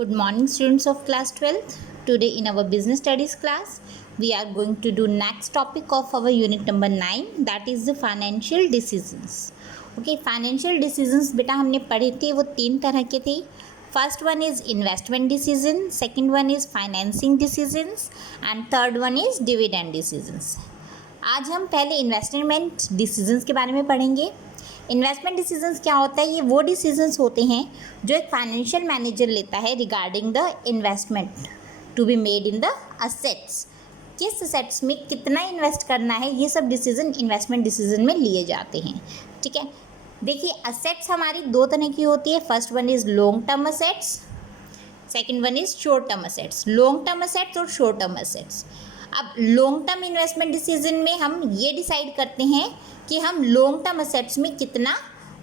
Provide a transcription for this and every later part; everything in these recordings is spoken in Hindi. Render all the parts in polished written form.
Good morning, students of class 12th. Today in our business studies class, we are going to do next topic of our unit number 9, that is the financial decisions. Okay, financial decisions बेटा हमने पढ़े थे, वो 3 तरह के थे. First one is investment decision, second one is financing decisions and third one is dividend decisions. आज हम पहले इन्वेस्टमेंट डिसीजंस के बारे में पढ़ेंगे. इन्वेस्टमेंट डिसीजंस क्या होता है? ये वो डिसीजंस होते हैं जो एक फाइनेंशियल मैनेजर लेता है regarding the investment to be made in the assets. किस असेट्स में कितना इन्वेस्ट करना है, ये सब डिसीजन इन्वेस्टमेंट डिसीजन में लिए जाते हैं. ठीक है, देखिए असेट्स हमारी 2 तरह की होती है. First one is long term assets, second one is short term assets. Long term assets और शॉर्ट टर्म असेट्स. अब लॉन्ग टर्म इन्वेस्टमेंट डिसीजन में हम ये डिसाइड करते हैं कि हम लॉन्ग टर्म असेट्स में कितना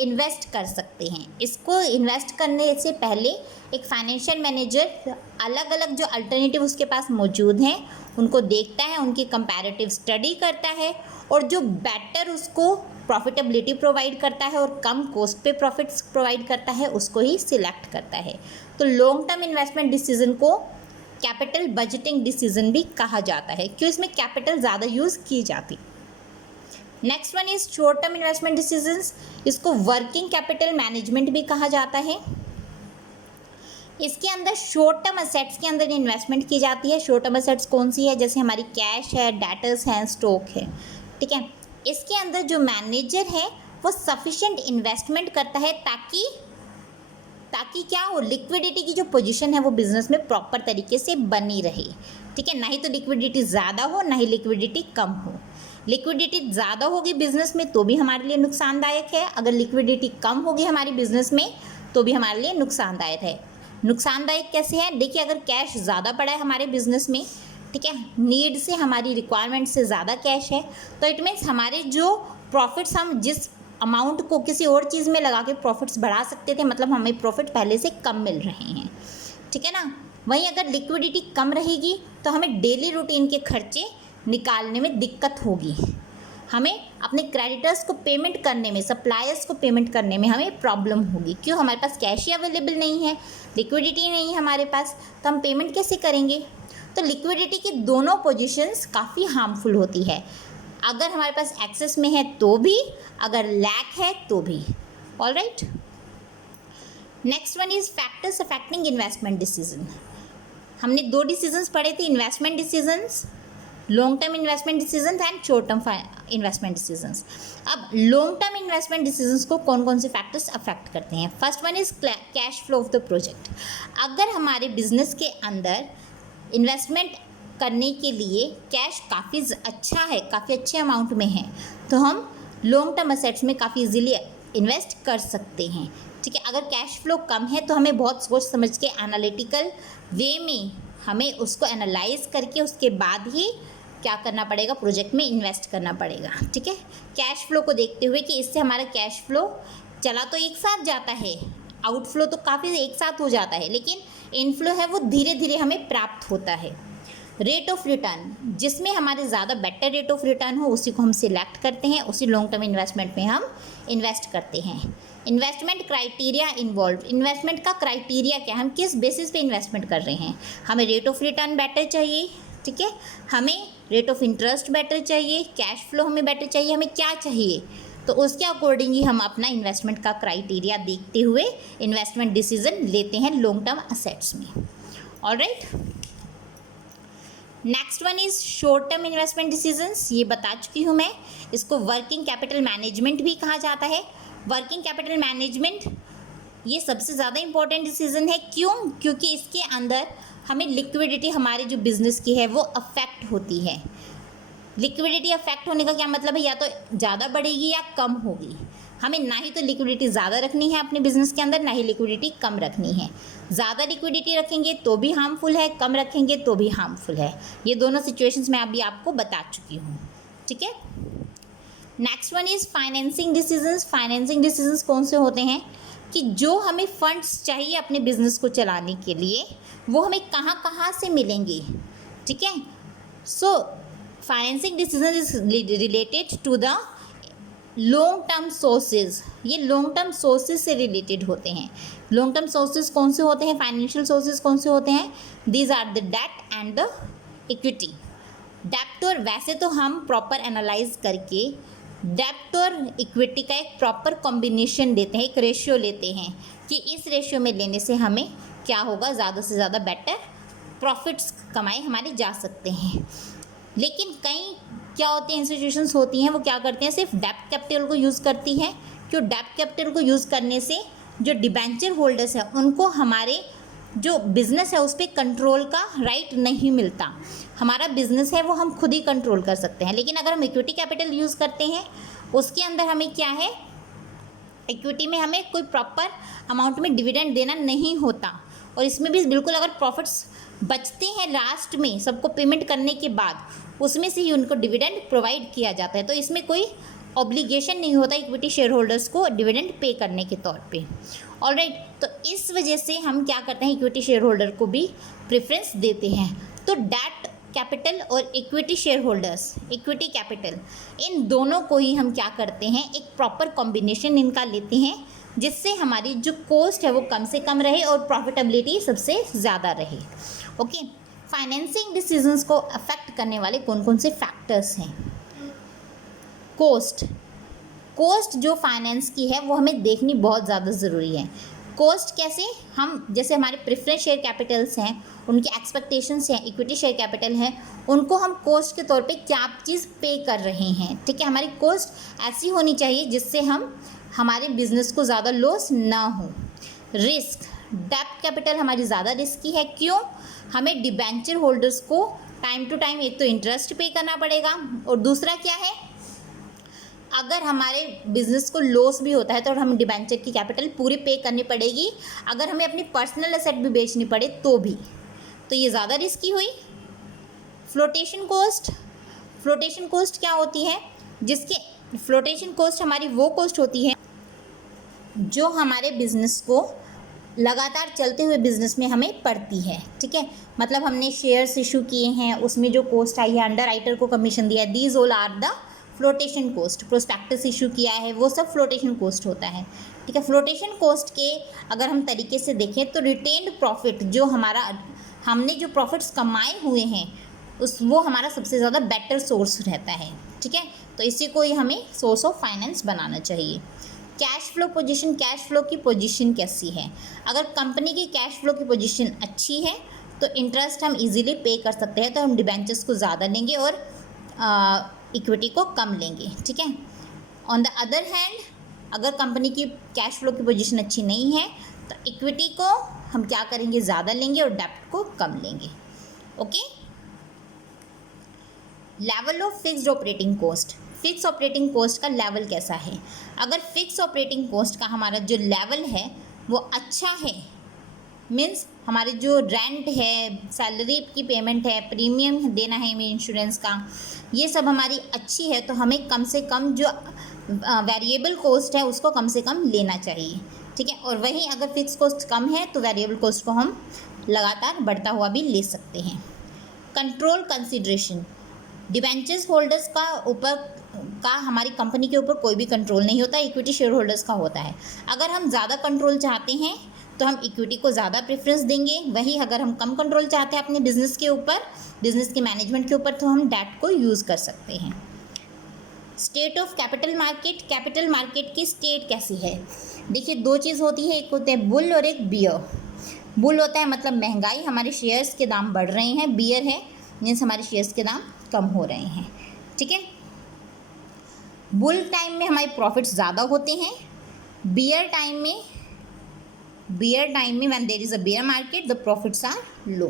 इन्वेस्ट कर सकते हैं. इसको इन्वेस्ट करने से पहले एक फाइनेंशियल मैनेजर अलग अलग जो अल्टरनेटिव उसके पास मौजूद हैं उनको देखता है, उनकी कंपैरेटिव स्टडी करता है और जो बेटर उसको प्रॉफिटेबिलिटी प्रोवाइड करता है और कम कॉस्ट पे प्रॉफिट्स प्रोवाइड करता है उसको ही सिलेक्ट करता है. तो लॉन्ग टर्म इन्वेस्टमेंट डिसीजन को कैपिटल बजटिंग डिसीजन भी कहा जाता है, क्यों इसमें कैपिटल ज़्यादा यूज़ की जाती. Next one is short term investment decisions. इसको वर्किंग कैपिटल मैनेजमेंट भी कहा जाता है. इसके अंदर शॉर्ट टर्म असेट्स के अंदर इन्वेस्टमेंट की जाती है. शॉर्ट टर्म असेट्स कौन सी है? जैसे हमारी कैश है, डेटर्स हैं, स्टॉक है. ठीक है, इसके अंदर जो मैनेजर है वो सफिशिएंट इन्वेस्टमेंट करता है ताकि क्या हो, लिक्विडिटी की जो पोजीशन है वो बिजनेस में प्रॉपर तरीके से बनी रहे. ठीक है, ना ही तो लिक्विडिटी ज़्यादा हो ना ही लिक्विडिटी कम हो. लिक्विडिटी ज़्यादा होगी बिजनेस में तो भी हमारे लिए नुकसानदायक है, अगर लिक्विडिटी कम होगी हमारी बिजनेस में तो भी हमारे लिए नुकसानदायक है. नुकसानदायक कैसे है? देखिए, अगर कैश ज़्यादा पड़ा है हमारे बिजनेस में, ठीक है, नीड से हमारी रिक्वायरमेंट से ज़्यादा कैश है, तो इट मीन्स हमारे जो प्रॉफिट्स हम जिस अमाउंट को किसी और चीज़ में लगा के प्रॉफिट्स बढ़ा सकते थे, मतलब हमें प्रॉफिट पहले से कम मिल रहे हैं. ठीक है ना. वहीं अगर लिक्विडिटी कम रहेगी तो हमें डेली रूटीन के खर्चे निकालने में दिक्कत होगी, हमें अपने क्रेडिटर्स को पेमेंट करने में, सप्लायर्स को पेमेंट करने में हमें प्रॉब्लम होगी. क्यों? हमारे पास कैश ही अवेलेबल नहीं है, लिक्विडिटी नहीं है हमारे पास, तो हम पेमेंट कैसे करेंगे? तो लिक्विडिटी की दोनों पोजीशंस काफ़ी हार्मफुल होती है. अगर हमारे पास एक्सेस में है तो भी, अगर लैक है तो भी. Alright, next one is factors affecting investment decision. हमने 2 डिसीजंस पढ़े थे, investment decisions, long term investment decisions and short term investment decisions. अब लॉन्ग टर्म इन्वेस्टमेंट डिसीजंस को कौन कौन से फैक्टर्स अफेक्ट करते हैं? First one is cash flow of the project. अगर हमारे बिजनेस के अंदर इन्वेस्टमेंट करने के लिए कैश काफ़ी अच्छा है, काफ़ी अच्छे अमाउंट में है, तो हम लॉन्ग टर्म असेट्स में काफ़ी इजीली इन्वेस्ट कर सकते हैं. ठीक है, अगर कैश फ्लो कम है तो हमें बहुत सोच समझ के एनालिटिकल वे में हमें उसको एनालाइज करके उसके बाद ही क्या करना पड़ेगा, प्रोजेक्ट में इन्वेस्ट करना पड़ेगा. ठीक है, कैश फ्लो को देखते हुए कि इससे हमारा कैश फ्लो चला तो एक साथ जाता है, आउटफ्लो तो काफ़ी एक साथ हो जाता है, लेकिन इनफ्लो है वो धीरे धीरे हमें प्राप्त होता है. रेट ऑफ रिटर्न, जिसमें हमारे ज़्यादा बेटर रेट ऑफ रिटर्न हो उसी को हम सिलेक्ट करते हैं, उसी लॉन्ग टर्म इन्वेस्टमेंट में हम इन्वेस्ट करते हैं. Investment criteria involve. इन्वेस्टमेंट का क्राइटेरिया क्या, हम किस बेसिस पे इन्वेस्टमेंट कर रहे हैं? हमें रेट ऑफ रिटर्न बेटर चाहिए, ठीक है, हमें रेट ऑफ इंटरेस्ट बेटर चाहिए, कैश फ्लो हमें बेटर चाहिए, हमें क्या चाहिए? तो उसके अकॉर्डिंग ही हम अपना इन्वेस्टमेंट का क्राइटेरिया देखते हुए इन्वेस्टमेंट डिसीजन लेते हैं लॉन्ग टर्म असेट्स में. Alright, next one is short term investment decisions. ये बता चुकी हूँ मैं. इसको वर्किंग कैपिटल मैनेजमेंट भी कहा जाता है. वर्किंग कैपिटल मैनेजमेंट ये सबसे ज़्यादा इंपॉर्टेंट डिसीजन है. क्यों? क्योंकि इसके अंदर हमें लिक्विडिटी हमारे जो बिज़नेस की है वो अफेक्ट होती है. लिक्विडिटी अफेक्ट होने का क्या मतलब है? या तो ज़्यादा बढ़ेगी या कम होगी. हमें ना ही तो लिक्विडिटी ज़्यादा रखनी है अपने बिजनेस के अंदर, ना ही लिक्विडिटी कम रखनी है. ज़्यादा लिक्विडिटी रखेंगे तो भी हार्मफुल है, कम रखेंगे तो भी हार्मफुल है. ये दोनों सिचुएशंस मैं अभी आपको बता चुकी हूँ. ठीक है, next one is financing decisions. Financing decisions कौन से होते हैं कि जो हमें फंड्स चाहिए अपने बिजनेस को चलाने के लिए वो हमें कहाँ कहाँ से मिलेंगे. ठीक है, so financing decision is related to the long term sources, ये लॉन्ग टर्म सोर्सेज से रिलेटेड होते हैं। लॉन्ग टर्म सोर्सेज कौन से होते हैं, फाइनेंशियल सोर्सेज कौन से होते हैं, these are the debt and the equity. डेप्ट और, वैसे तो हम प्रॉपर एनालाइज करके डेप्ट और इक्विटी का एक प्रॉपर कॉम्बिनेशन देते हैं, एक रेशियो लेते हैं कि इस रेशियो में लेने से हमें क्या होगा, ज़्यादा से ज़्यादा बेटर प्रॉफिट्स कमाए हमारे जा सकते हैं। लेकिन कई क्या होते हैं, इंस्टीट्यूशंस होती हैं, वो क्या करते हैं, सिर्फ डेप्ट कैपिटल को यूज़ करती हैं। क्यों, डेप्ट कैपिटल को यूज़ करने से जो डिबेंचर होल्डर्स हैं उनको हमारे जो बिज़नेस है उस पर कंट्रोल का राइट नहीं मिलता। हमारा बिज़नेस है वो हम खुद ही कंट्रोल कर सकते हैं। लेकिन अगर हम इक्विटी कैपिटल यूज़ करते हैं उसके अंदर हमें क्या है, इक्विटी में हमें कोई प्रॉपर अमाउंट में डिविडेंड देना नहीं होता, और इसमें भी बिल्कुल अगर प्रॉफिट्स बचते हैं लास्ट में सबको पेमेंट करने के बाद, उसमें से ही उनको डिविडेंड प्रोवाइड किया जाता है। तो इसमें कोई ऑब्लिगेशन नहीं होता इक्विटी शेयर होल्डर्स को डिविडेंड पे करने के तौर पे। ऑलराइट, तो इस वजह से हम क्या करते हैं, इक्विटी शेयर होल्डर को भी प्रेफरेंस देते हैं। तो डेट कैपिटल और equity share holders, equity capital, इन दोनों को ही हम क्या करते हैं, एक प्रॉपर कॉम्बिनेशन इनका लेते हैं जिससे हमारी जो कॉस्ट है वो कम से कम रहे और प्रॉफिटेबिलिटी सबसे ज़्यादा रहे। ओके, फाइनेंसिंग डिसीजंस को अफेक्ट करने वाले कौन कौन से फैक्टर्स हैं। कॉस्ट, कॉस्ट जो फाइनेंस की है वो हमें देखनी बहुत ज़्यादा ज़रूरी है। कॉस्ट कैसे, हम जैसे हमारे प्रेफरेंस शेयर कैपिटल्स हैं उनके एक्सपेक्टेशंस हैं, इक्विटी शेयर कैपिटल है, उनको हम कॉस्ट के तौर पे क्या चीज़ पे कर रहे हैं। ठीक है, हमारी कॉस्ट ऐसी होनी चाहिए जिससे हम हमारे बिजनेस को ज़्यादा लॉस ना हो। रिस्क, डेप्ट कैपिटल हमारी ज़्यादा रिस्की है। क्यों, हमें डिबेंचर होल्डर्स को टाइम टू टाइम एक तो इंटरेस्ट पे करना पड़ेगा, और दूसरा क्या है, अगर हमारे बिजनेस को लॉस भी होता है तो हम डिबेंचर की कैपिटल पूरी पे करनी पड़ेगी। अगर हमें अपनी पर्सनल एसेट भी बेचनी पड़े तो भी, तो ये ज़्यादा रिस्की हुई। फ्लोटेशन कॉस्ट, फ्लोटेशन कॉस्ट क्या होती है, जिसके फ्लोटेशन कॉस्ट हमारी वो कॉस्ट होती है जो हमारे बिजनेस को लगातार चलते हुए बिजनेस में हमें पड़ती है। ठीक है, मतलब हमने शेयर्स इशू किए हैं, उसमें जो कॉस्ट आई है, अंडर राइटर को कमीशन दिया है, these all are the flotation cost. Prospectus issue किया है, वो सब फ्लोटेशन कॉस्ट होता है। ठीक है, फ्लोटेशन कॉस्ट के अगर हम तरीके से देखें तो रिटेन्ड प्रॉफिट, जो हमारा हमने जो प्रॉफिट्स कमाए हुए हैं वो हमारा सबसे ज़्यादा बेटर सोर्स रहता है। ठीक है, तो इसी को ही हमें सोर्स ऑफ फाइनेंस बनाना चाहिए। Cash flow position, cash flow की पोजीशन कैसी है, अगर कंपनी की कैश फ्लो की पोजीशन अच्छी है तो इंटरेस्ट हम इजीली पे कर सकते हैं, तो हम डिबेंचर्स को ज़्यादा लेंगे और इक्विटी को कम लेंगे। ठीक है, ऑन द अदर हैंड अगर कंपनी की कैश फ्लो की पोजीशन अच्छी नहीं है तो इक्विटी को हम क्या करेंगे, ज़्यादा लेंगे और डेप्ट को कम लेंगे। Okay, level of fixed operating cost, fix operating cost का लेवल कैसा है। अगर फिक्स ऑपरेटिंग कॉस्ट का हमारा जो लेवल है वो अच्छा है, मीन्स हमारे जो रेंट है, सैलरी की पेमेंट है, प्रीमियम देना है हमें इंश्योरेंस का, ये सब हमारी अच्छी है, तो हमें कम से कम जो वेरिएबल कॉस्ट है उसको कम से कम लेना चाहिए। ठीक है, और वहीं अगर फिक्स कॉस्ट कम है तो वेरिएबल कॉस्ट को हम लगातार बढ़ता हुआ भी ले सकते हैं। कंट्रोल कंसिडरेशन, डिबेंचर्स होल्डर्स का हमारी कंपनी के ऊपर कोई भी कंट्रोल नहीं होता, इक्विटी शेयर होल्डर्स का होता है। अगर हम ज़्यादा कंट्रोल चाहते हैं तो हम इक्विटी को ज़्यादा प्रेफरेंस देंगे, वही अगर हम कम कंट्रोल चाहते हैं अपने बिजनेस के ऊपर, बिजनेस के मैनेजमेंट के ऊपर, तो हम डेट को यूज़ कर सकते हैं। State of capital market, capital market की स्टेट कैसी है। देखिए, दो चीज़ होती है, एक होता है बुल और एक बियर। बुल होता है मतलब महंगाई, हमारे शेयर्स के दाम बढ़ रहे हैं, बियर है मीन्स हमारे शेयर्स के दाम कम हो रहे हैं। ठीक है, बुल टाइम में हमारे प्रॉफिट्स ज़्यादा होते हैं, बियर टाइम में when there is a bear market the profits are low.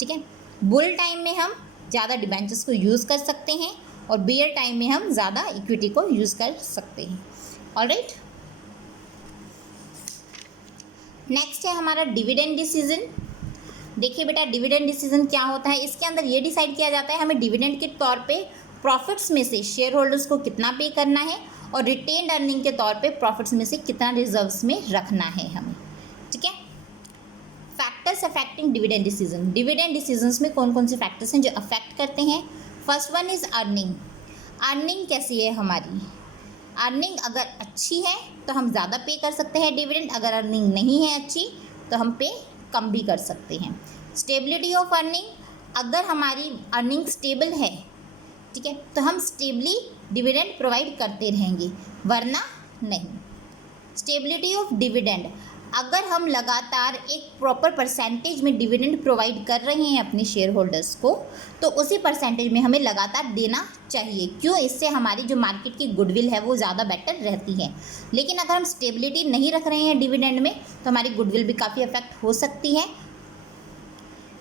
ठीक है, बुल टाइम में हम ज़्यादा डिबेंचर्स को यूज़ कर सकते हैं और बियर टाइम में हम ज़्यादा इक्विटी को यूज़ कर सकते हैं। ऑलराइट, नेक्स्ट है हमारा डिविडेंड डिसीजन। देखिए बेटा, डिविडेंड डिसीजन क्या होता है, इसके अंदर ये डिसाइड किया जाता है हमें डिविडेंड के तौर पे प्रॉफिट्स में से शेयर होल्डर्स को कितना पे करना है और रिटेन्ड अर्निंग के तौर पे प्रॉफिट्स में से कितना रिजर्व्स में रखना है हमें। ठीक है, factors affecting dividend decision, dividend decisions में कौन कौन से फैक्टर्स हैं जो अफेक्ट करते हैं। First one is earning, earning कैसी है हमारी, अर्निंग अगर अच्छी है तो हम ज़्यादा पे कर सकते हैं डिविडेंड, अगर अर्निंग नहीं है अच्छी तो हम पे कम भी कर सकते हैं। स्टेबिलिटी ऑफ अर्निंग, अगर हमारी अर्निंग स्टेबल है, ठीक है, तो हम स्टेबली डिविडेंड प्रोवाइड करते रहेंगे, वरना नहीं। स्टेबिलिटी ऑफ डिविडेंड, अगर हम लगातार एक प्रॉपर परसेंटेज में डिविडेंड प्रोवाइड कर रहे हैं अपने शेयर होल्डर्स को, तो उसी परसेंटेज में हमें लगातार देना चाहिए। क्यों? इससे हमारी जो मार्केट की गुडविल है वो ज़्यादा बेटर रहती है। लेकिन अगर हम स्टेबिलिटी नहीं रख रहे हैं डिविडेंड में तो हमारी गुडविल भी काफ़ी अफेक्ट हो सकती है।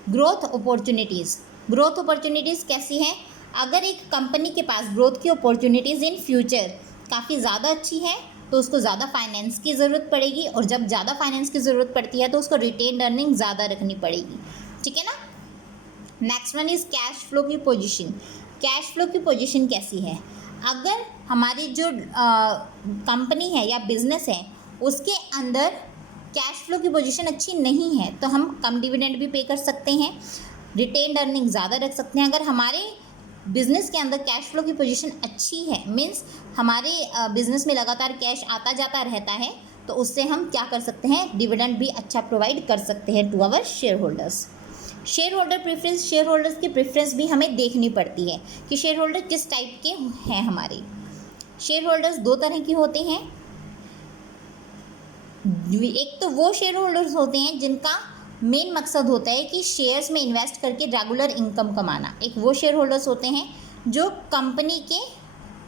ग्रोथ अपॉर्चुनिटीज़, ग्रोथ अपॉर्चुनिटीज़ कैसी हैं? अगर एक कंपनी के पास ग्रोथ की अपॉर्चुनिटीज़ इन फ्यूचर काफ़ी ज़्यादा अच्छी है तो उसको ज़्यादा फाइनेंस की ज़रूरत पड़ेगी, और जब ज़्यादा फाइनेंस की ज़रूरत पड़ती है तो उसको रिटेन अर्निंग ज़्यादा रखनी पड़ेगी, ठीक है ना। Next one is cash flow की पोजीशन। कैश फ्लो की पोजीशन कैसी है? अगर हमारी जो कंपनी है या बिजनेस है उसके अंदर कैश फ्लो की पोजीशन अच्छी नहीं है तो हम कम डिविडेंड भी पे कर सकते हैं, रिटेन अर्निंग ज़्यादा रख सकते हैं। अगर हमारे बिज़नेस के अंदर कैश फ्लो की पोजीशन अच्छी है, मीन्स हमारे बिज़नेस में लगातार कैश आता जाता रहता है, तो उससे हम क्या कर सकते हैं, डिविडेंड भी अच्छा प्रोवाइड कर सकते हैं to our share holders. Share holder preference, share holders की प्रेफरेंस भी हमें देखनी पड़ती है कि शेयर होल्डर किस टाइप के हैं हमारे। शेयर होल्डर्स दो तरह के होते हैं। एक तो वो शेयर होल्डर्स होते हैं जिनका मेन मकसद होता है कि शेयर्स में इन्वेस्ट करके रेगुलर इनकम कमाना। एक वो शेयर होल्डर्स होते हैं जो कंपनी के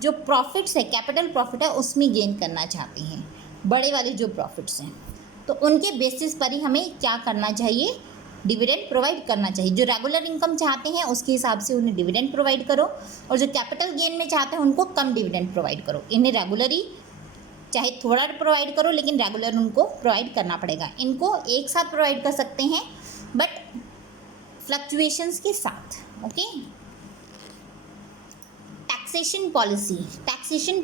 जो प्रॉफिट्स है, कैपिटल प्रॉफिट है, उसमें गेन करना चाहते हैं, बड़े वाले जो प्रॉफिट्स हैं, तो उनके बेसिस पर ही हमें क्या करना चाहिए, डिविडेंड प्रोवाइड करना चाहिए। जो रेगुलर इनकम चाहते हैं उसके हिसाब से उन्हें डिविडेंड प्रोवाइड करो, और जो कैपिटल गेन में चाहते हैं उनको कम डिविडेंड प्रोवाइड करो। इन्हें रेगुलरी चाहे थोड़ा प्रोवाइड करो लेकिन रेगुलर उनको प्रोवाइड करना पड़ेगा। इनको एक साथ प्रोवाइड कर सकते हैं बट फ्लक्चुएशंस के साथ, ओके। Taxation policy, taxation